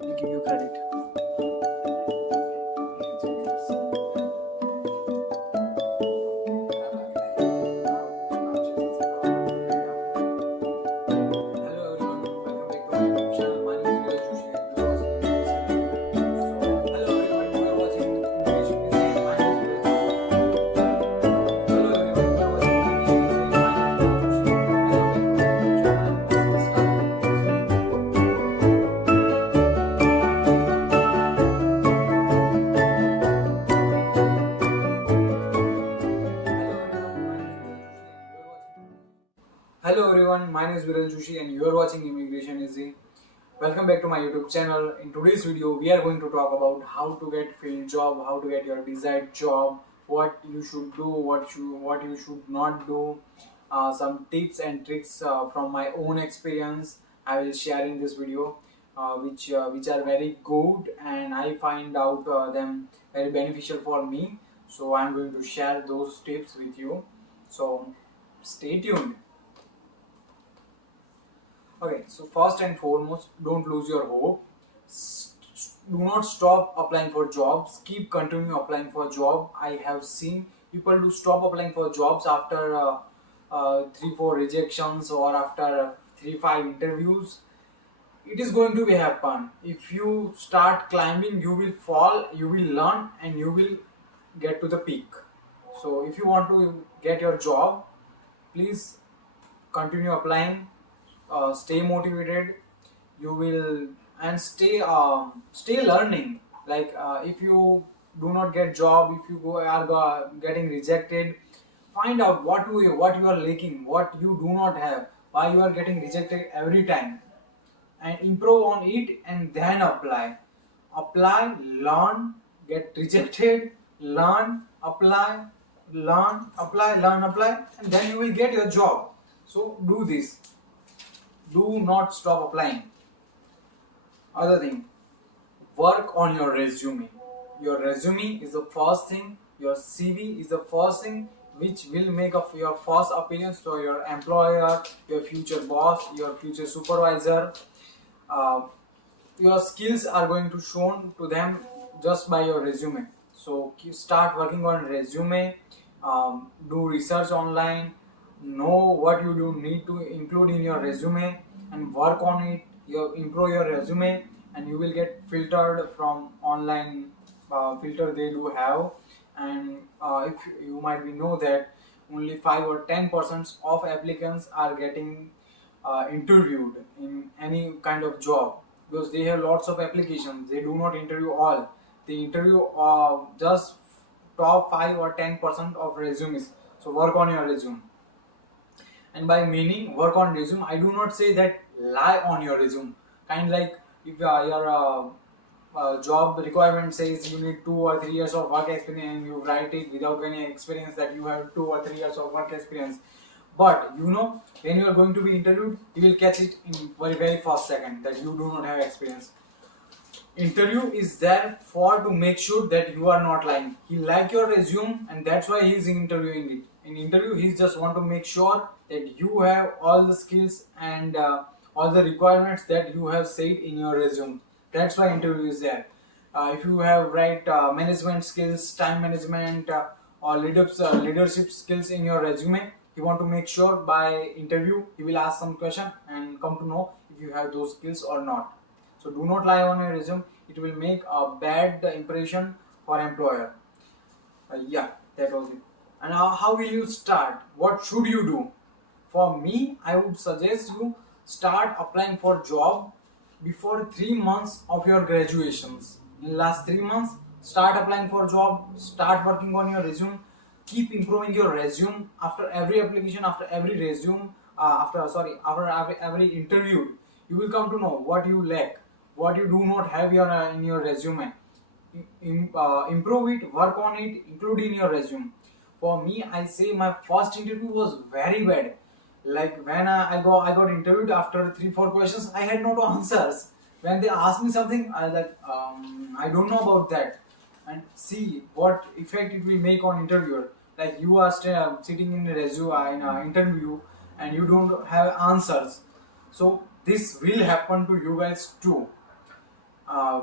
I'll give you credit. Hello everyone, welcome back to my YouTube channel. My name is Joshi and you are watching English Easy. My name is Hello everyone, you are watching English Easy. My name is Joshi. Welcome back to my YouTube channel. Let's start. Hello everyone, my name is Viral Joshi and you are watching Immigration Easy. Welcome back to my YouTube channel. In today's video, we are going to talk about how to get field job, how to get your desired job, what you should do, what you should not do, some tips and tricks from my own experience. I will share in this video, which are very good and I find out them very beneficial for me. So I'm going to share those tips with you. So stay tuned. Okay, so first and foremost, don't lose your hope. Do not stop applying for jobs. Keep continuing applying for job. I have seen people do stop applying for jobs after 3-4 rejections or after 3-5 interviews. It is going to be happen. If you start climbing, you will fall, you will learn, and you will get to the peak. So if you want to get your job, please continue applying, stay motivated, you will, and stay learning. Like if you do not get job, if you are getting rejected, find out what you are lacking, what you do not have, why you are getting rejected every time, and improve on it, and then apply, learn, get rejected, learn, apply, and then you will get your job. So do this, do not stop applying. Other thing, work on your resume. Your resume is the first thing, your CV is the first thing which will make up your first appearance to your employer, your future boss, your future supervisor. uh, your skills are going to shown to them just by your resume. So start working on resume, do research online, know what you do need to include in your resume, and work on it. You improve your resume, and you will get filtered from online filter they do have. And if you might be know that only 5 or 10% of applicants are getting interviewed in any kind of job, because they have lots of applications, they do not interview all, they interview just top 5 or 10% of resumes. So work on your resume. And by meaning work on resume, I do not say that lie on your resume. Kind like if your job requirement says you need 2 or 3 years of work experience, and you write it without any experience that you have 2 or 3 years of work experience. But when you are going to be interviewed, you will catch it in very first second that you do not have experience. Interview is there for to make sure that you are not lying. He like your resume, and that's why he is interviewing it. In interview, he just want to make sure that you have all the skills and all the requirements that you have said in your resume. That's why interview is there. If you have right management skills, time management, or leadership skills in your resume, you want to make sure by interview he will ask some question and come to know if you have those skills or not. So do not lie on your resume. It will make a bad impression for employer. Yeah, that was it. And how will you start? What should you do? For me, I would suggest you start applying for job before 3 months of your graduations. In last 3 months, start applying for job. Start working on your resume. Keep improving your resume after every application, after every resume, after every interview. You will come to know what you lack, what you do not have in your resume. Improve it, work on it, include in your resume. For me, I say my first interview was very bad. Like when I got interviewed after 3-4 questions, I had no answers. When they asked me something, I was like, I don't know about that. And see what effect it will make on interviewer. Like you are sitting in a resume in an interview, and you don't have answers. So this will happen to you guys too.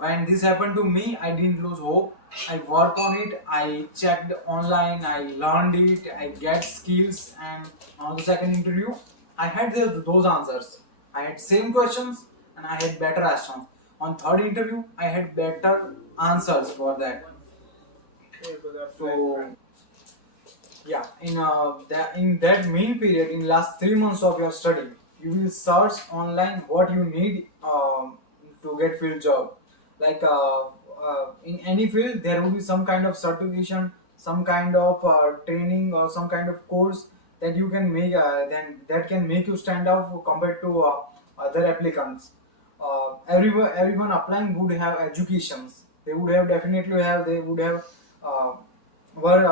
when this happened to me, I didn't lose hope. I worked on it. I checked online. I learned it. I get skills, and on the second interview, I had those answers. I had same questions, and I had better answers. On third interview, I had better answers for that. So yeah, in that mean period, in last 3 months of your study, you will search online what you need to get field job. Like in any field, there will be some kind of certification, some kind of training, or some kind of course that you can make. Then that can make you stand out compared to other applicants. Everyone applying would have educations. They would have definitely have. They would have. Were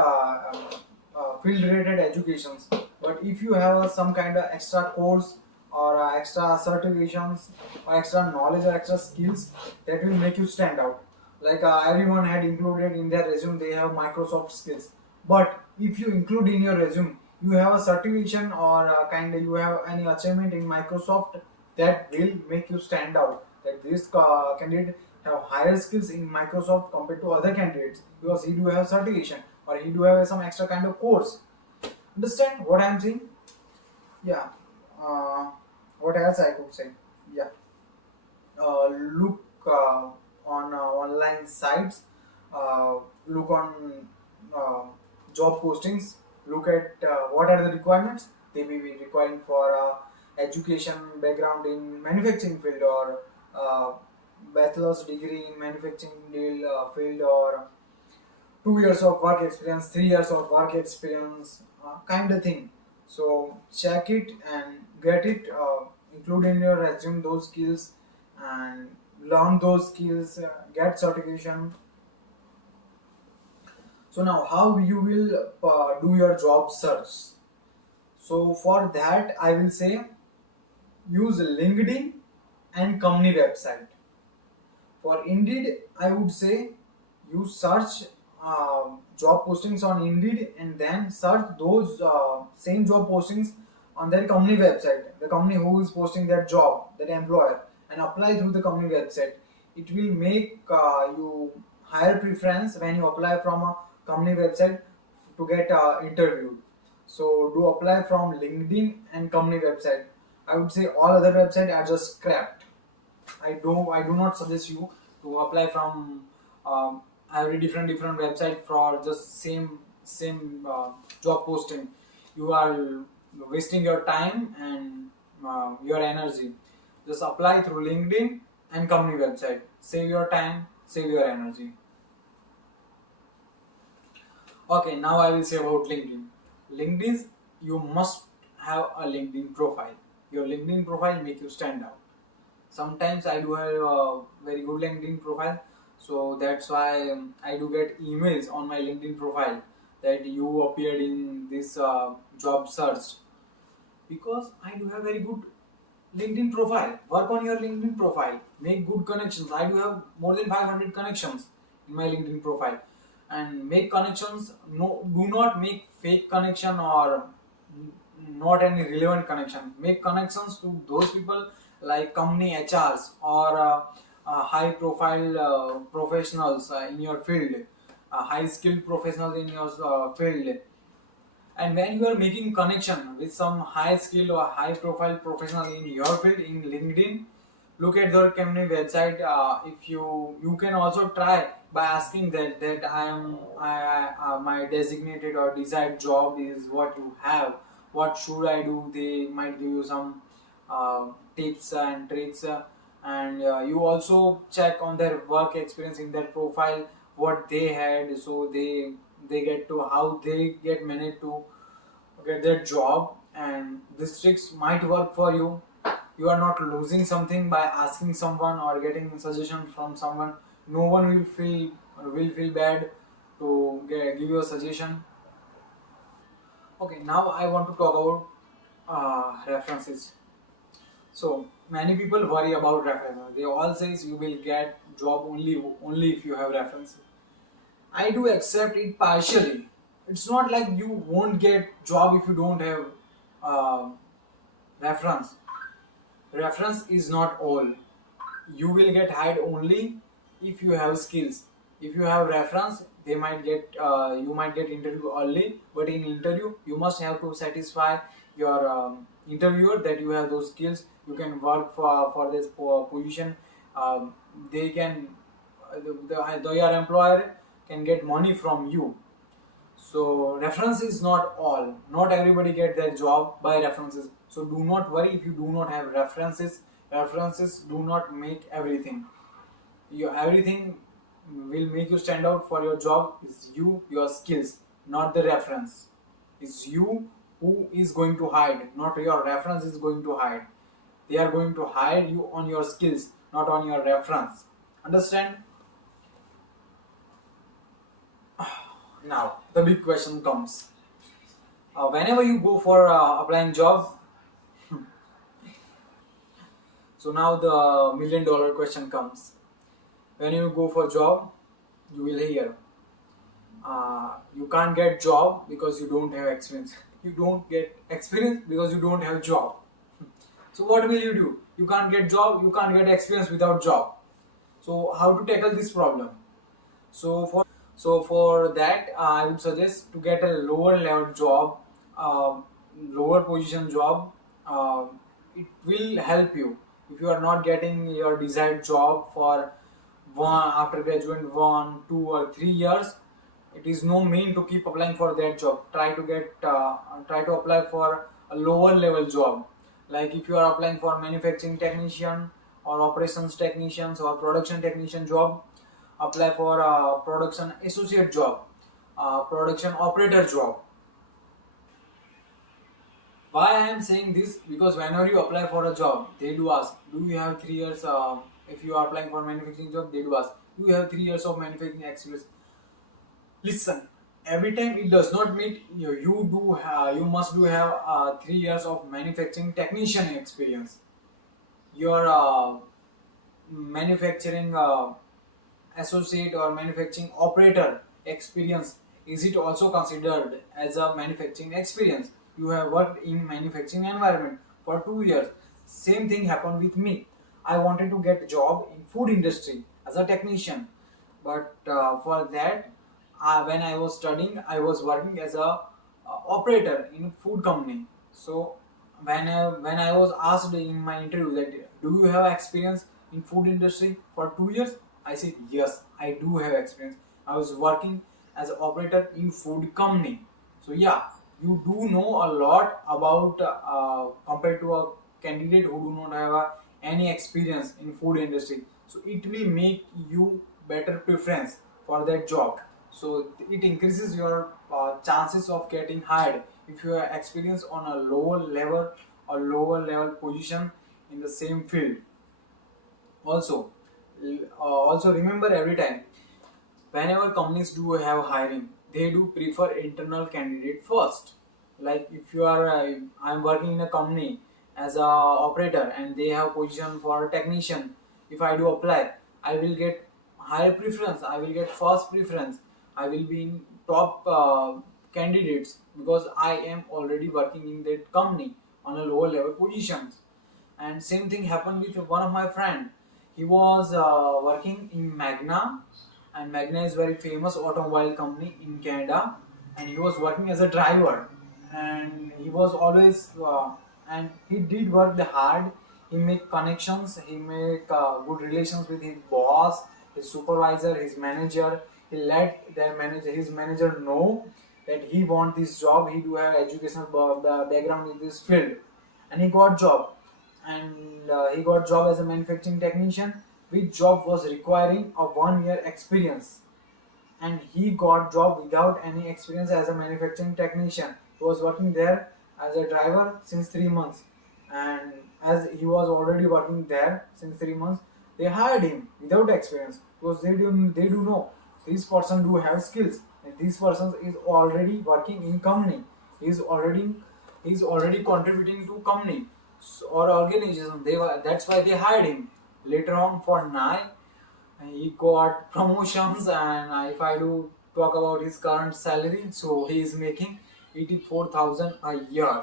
field related educations, but if you have some kind of extra course or extra certifications or extra knowledge or extra skills, that will make you stand out. Like everyone had included in their resume they have Microsoft skills, but if you include in your resume you have a certification or kind of you have any achievement in Microsoft, that will make you stand out, that this candidate have higher skills in Microsoft compared to other candidates because he do have certification or he do have some extra kind of course. Understand what I'm saying? Yeah. Uh, what else I could say? Yeah. Look on online sites. Uh, Look on uh, job postings. Look at what are the requirements they may be requiring for education background in manufacturing field or uh, bachelor's degree in manufacturing field or 2 years of work experience, 3 years of work experience, kind of thing. So check it and get it, include in your resume those skills and learn those skills, get certification. So now, how you will do your job search? So for that, I will say use LinkedIn and company website. For Indeed, I would say you search job postings on Indeed and then search those same job postings on their company website, the company who is posting that job, that employer, and apply through the company website. It will make you higher preference when you apply from a company website to get interviewed. So do apply from LinkedIn and company website. I would say all other websites are just scrapped. I do not suggest you to apply from every different website for just same job posting. You are wasting your time and your energy. Just apply through LinkedIn and company website. Save your time, save your energy. Okay, now I will say about LinkedIn. LinkedIn, you must have a LinkedIn profile. Your LinkedIn profile make you stand out. Sometimes I do have a very good LinkedIn profile, so that's why I do get emails on my LinkedIn profile that you appeared in this job search, because I do have very good LinkedIn profile. Work on your LinkedIn profile, make good connections. I do have more than 500 connections in my LinkedIn profile, and make connections. No, do not make fake connection or not any relevant connection. Make connections to those people like company HRs or high profile professionals in your field, high skilled professionals in your field. And when you are making connection with some high skill or high profile professional in your field in LinkedIn, look at their company website. If you can also try by asking that my designated or desired job is what you have. What should I do? They might give you some tips and tricks, and you also check on their work experience in their profile what they had, so they get to how they get managed to get their job, and these tricks might work for you. You are not losing something by asking someone or getting suggestion from someone. No one will feel bad to give you a suggestion. Okay, now I want to talk about references. So many people worry about references. They all says you will get job only if you have references. I do accept it partially. It's not like you won't get job if you don't have uh, reference. Reference is not all. You will get hired only if you have skills. If you have reference, they might get you might get interview early, but in interview you must have to satisfy your interviewer that you have those skills, you can work for this position. um, they can your employer can get money from you. So reference is not all. Not everybody get their job by references. So do not worry if you do not have references. References do not make everything. Your everything will make you stand out for your job is you, your skills, not the reference. It's you who is going to hide, not your reference is going to hide. They are going to hire you on your skills, not on your reference. Understand? Now the big question comes. Whenever you go for applying job, so now the $1 million question comes. When you go for job, you will hear you can't get job because you don't have experience. You don't get experience because you don't have job. So what will you do? You can't get job, you can't get experience without job. So how to tackle this problem? So for that, I would suggest to get a lower level job, lower position job. Uh, it will help you if you are not getting your desired job for one after graduate 1, 2, or 3 years. It is no mean to keep applying for that job. Try to apply for a lower level job. Like if you are applying for manufacturing technician or operations technicians or production technician job, apply for a production associate job, production operator job. Why I am saying this? Because whenever you apply for a job, they do ask, do you have 3 years? If you are applying for manufacturing job, they do ask, do you have 3 years of manufacturing experience? Listen, every time it does not meet you must do have 3 years of manufacturing technician experience. Your manufacturing associate or manufacturing operator experience, is it also considered as a manufacturing experience? You have worked in manufacturing environment for 2 years. Same thing happened with me. I wanted to get a job in food industry as a technician, but for that, when I was studying, I was working as a operator in a food company. So when I was asked in my interview that do you have experience in food industry for 2 years, I said yes, I do have experience. I was working as an operator in food company. So yeah, you do know a lot about compared to a candidate who do not have any experience in food industry. So it will make you better preference for that job. So it increases your chances of getting hired if you have experience on a lower level position in the same field. Also, also remember every time whenever companies do have hiring, they do prefer internal candidate first. Like if you are I'm working in a company as a operator and they have position for a technician, if I do apply, I will get higher preference, I will get first preference, I will be in top candidates because I am already working in that company on a lower level positions. And same thing happened with one of my friend. He was working in Magna, and Magna is very famous automobile company in Canada, and he was working as a driver, and he was always and he did work the hard. He make connections, he make good relations with his boss, his supervisor, his manager. He let their manager his manager know that he want this job, he do have educational background in this field, and he got job. And he got job as a manufacturing technician, which job was requiring a 1 year experience, and he got job without any experience as a manufacturing technician. He was working there as a driver since 3 months, and as he was already working there since 3 months, they hired him without experience because they do know this person do have skills and this person is already working in company. He is already contributing to company or organization. That's why they hired him. Later on for nine, he got promotions, and if I do talk about his current salary, so he is making 84,000 a year.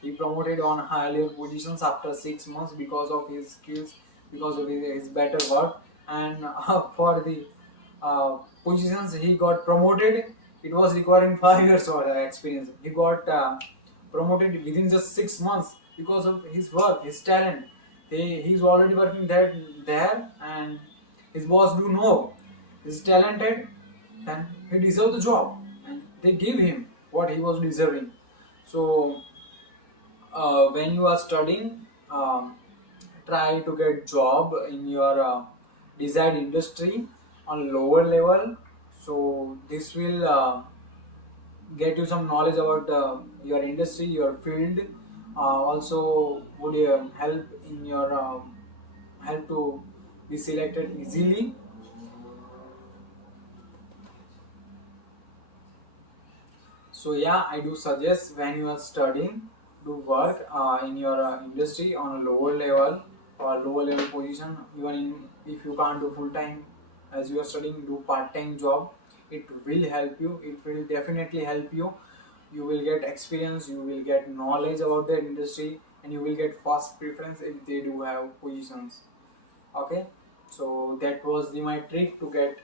He promoted on higher positions after 6 months because of his skills, because of his better work, and for the positions he got promoted, it was requiring 5 years of experience. He got promoted within just 6 months because of his work, his talent. He's already working there, and his boss do know he's talented, and he deserved the job, and they give him what he was deserving. So when you are studying, try to get job in your desired industry on lower level, so this will get you some knowledge about your industry, your field. Also would help in your help to be selected easily. So yeah, I do suggest when you are studying, do work in your industry on a lower level or lower level position. Even if you can't do full time as you are studying, do part time job. It will help you. It will definitely help you. You will get experience. You will get knowledge about the industry, and you will get fast preference if they do have positions. Okay, so that was my trick to get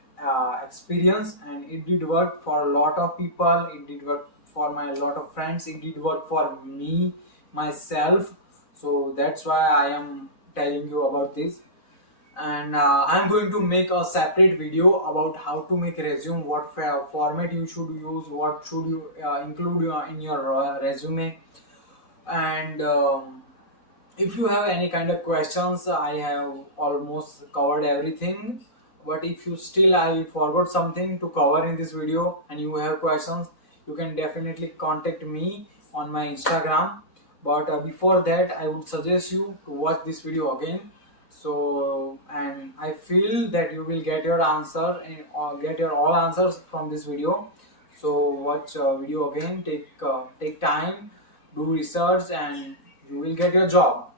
experience, and it did work for a lot of people. It did work for my lot of friends. It did work for me myself. So that's why I am telling you about this. And I'm going to make a separate video about how to make resume, what format you should use, what should you include in your resume. And if you have any kind of questions, I have almost covered everything. But if you still I forgot something to cover in this video and you have questions, you can definitely contact me on my Instagram. But before that, I would suggest you to watch this video again. So, and I feel that you will get your answer or get your all answers from this video. So watch video again, take time, do research, and you will get your job.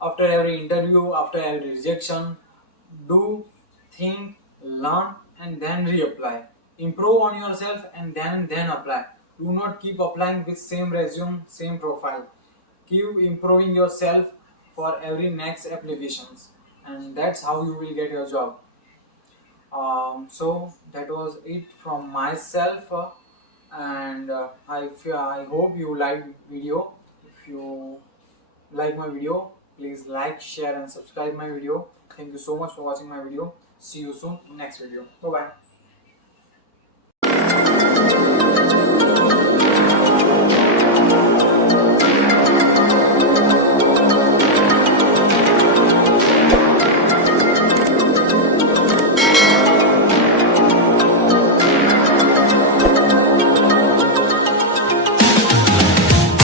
After every interview, after every rejection, do think, learn, and then reapply. Improve on yourself and then apply. Do not keep applying with same resume, same profile. Keep improving yourself for every next applications, and that's how you will get your job. So that was it from myself, and I hope you like video. If you like my video, please like, share, and subscribe my video. Thank you so much for watching my video. See you soon next video. Bye bye.